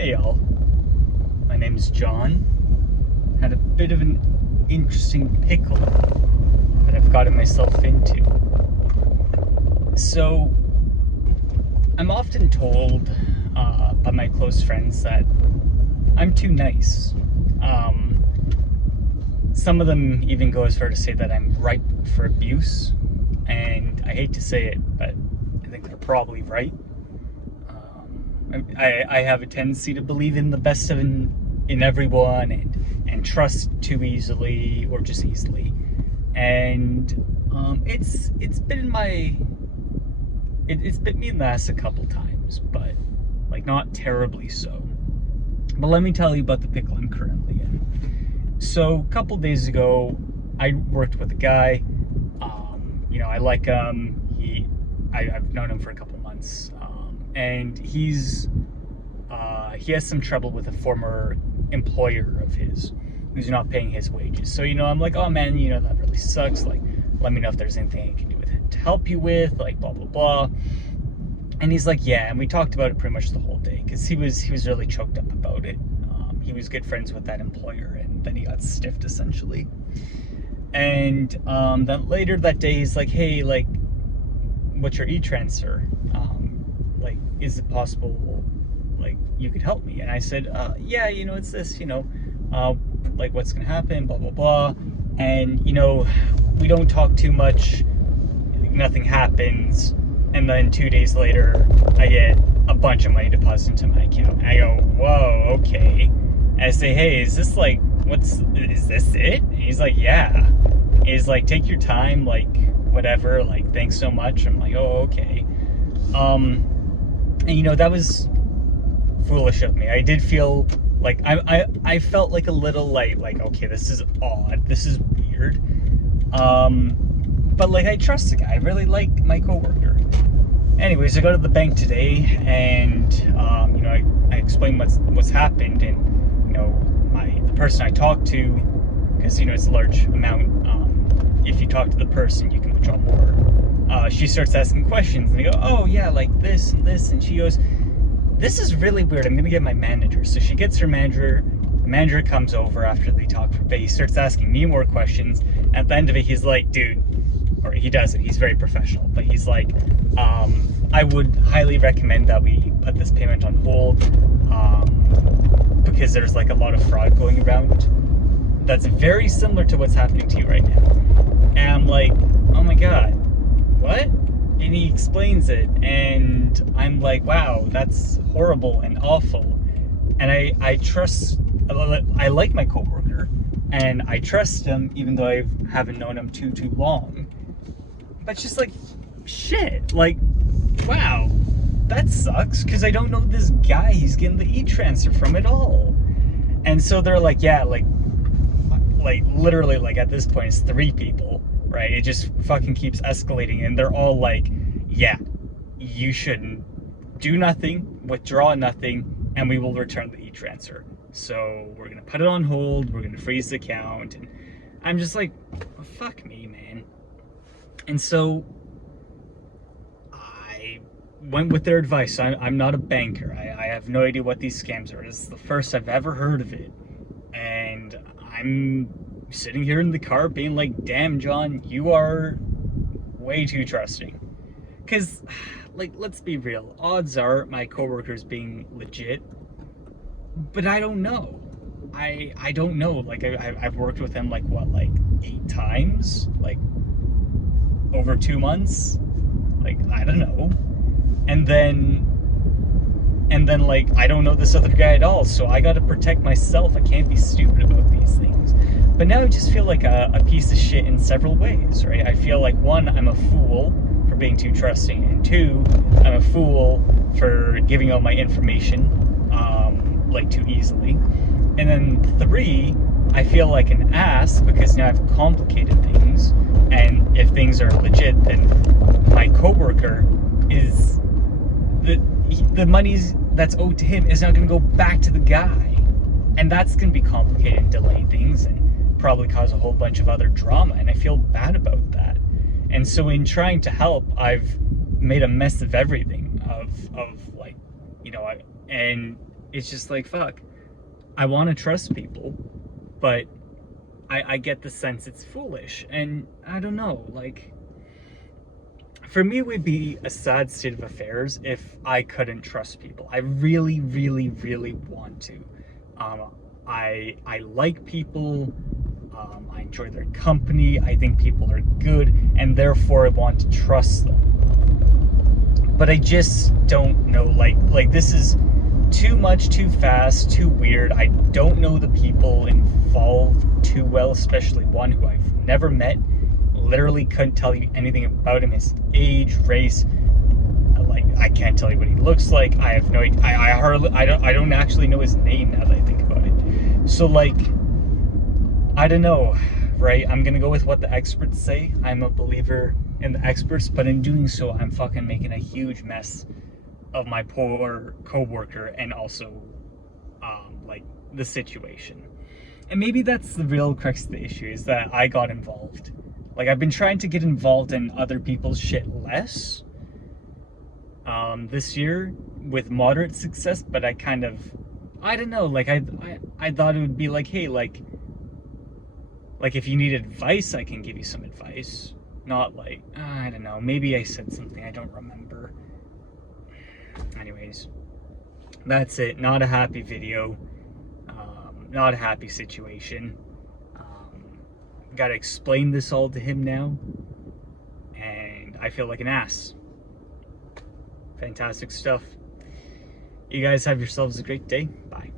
Hey y'all, my name is John. Had a bit of an interesting pickle that I've gotten myself into. So, I'm often told by my close friends that I'm too nice. Some of them even go as far to say that I'm ripe for abuse, and I hate to say it, but I think they're probably right. I have a tendency to believe in the best of in everyone and trust too easily or just easily, and it's been it's bit me in the ass a couple times, but like not terribly so. But let me tell you about the pickle I'm currently in. So a couple days ago, I worked with a guy. I like him. I've known him for a couple months. And he has some trouble with a former employer of his who's not paying his wages. So, I'm like, oh man, that really sucks. Like, let me know if there's anything I can do with it to help you with, like, blah, blah, blah. And he's like, yeah. And we talked about it pretty much the whole day because he was really choked up about it. He was good friends with that employer, and then he got stiffed essentially. And then later that day, he's like, hey, like, what's your e-transfer? Like, is it possible, like, you could help me? And I said, yeah, it's this, like, what's gonna happen, blah, blah, blah. And, we don't talk too much, nothing happens. And then 2 days later, I get a bunch of money deposited into my account. And I go, whoa, okay. And I say, hey, is this like, is this it? And he's like, yeah. He's like, take your time, like, whatever, like, thanks so much. I'm like, oh, okay. And that was foolish of me. I did feel like I felt like a little like okay, this is odd, this is weird. But like, I trust the guy. I really like my coworker. Anyways, I go to the bank today, and I explain what's happened, and the person I talked to, because it's a large amount. If you talk to the person, you can withdraw more. She starts asking questions, and I go, oh yeah, like this and this, and she goes, this is really weird, I'm gonna get my manager. So she gets her manager. The manager comes over after they talk for a bit. He starts asking me more questions. At the end of it, he's like, dude, or he doesn't, he's very professional, but he's like, I would highly recommend that we put this payment on hold, because there's like a lot of fraud going around that's very similar to what's happening to you right now. And I'm like, oh my god, what? And he explains it, and I'm like, wow, that's horrible and awful. And I like my coworker, and I trust him, even though I haven't known him too long. But it's just like, shit, like, wow, that sucks, because I don't know this guy he's getting the e-transfer from at all. And so they're like, yeah, like literally, like, at this point, it's 3 people, right? It just fucking keeps escalating, and they're all like, yeah, you shouldn't do nothing, withdraw nothing, and we will return the e-transfer. So we're gonna put it on hold, we're gonna freeze the account. And I'm just like, well, fuck me, man. And so I went with their advice. I'm not a banker. I have no idea what these scams are. This is the first I've ever heard of it. And I'm sitting here in the car being like, damn, John, you are way too trusting. Because, like, let's be real. Odds are my coworker's being legit. But I don't know. I don't know. Like, I've worked with him, like, what, like 8 times? Like, over 2 months? Like, I don't know. And then like, I don't know this other guy at all, so I gotta protect myself. I can't be stupid about these things. But now I just feel like a piece of shit in several ways, right? I feel like, 1, I'm a fool for being too trusting, and 2, I'm a fool for giving out my information, like, too easily. And then 3, I feel like an ass because now I've complicated things, and if things are legit, then my coworker is the money's that's owed to him is now going to go back to the guy, and that's going to be complicated and delay things and probably cause a whole bunch of other drama, and I feel bad about that. And so in trying to help, I've made a mess of everything, of like, and it's just like, fuck. I want to trust people, but I get the sense it's foolish. And I don't know, like, for me, it would be a sad state of affairs if I couldn't trust people. I really, really, really want to. I like people. I enjoy their company. I think people are good, and therefore I want to trust them. But I just don't know. Like this is too much, too fast, too weird. I don't know the people involved too well, especially one who I've never met. Literally couldn't tell you anything about him, his age, race. Like, I can't tell you what he looks like. I have no idea. I don't actually know his name now that I think about it. So like, I don't know, right? I'm gonna go with what the experts say. I'm a believer in the experts, but in doing so, I'm fucking making a huge mess of my poor coworker and also like the situation. And maybe that's the real crux of the issue, is that I got involved. Like, I've been trying to get involved in other people's shit less this year with moderate success, but I kind of, I don't know, like I thought it would be like, hey, like if you need advice, I can give you some advice. Not like, I don't know, maybe I said something I don't remember. Anyways, that's it. Not a happy video. Not a happy situation. Gotta explain this all to him now, and I feel like an ass. Fantastic stuff. You guys have yourselves a great day. Bye.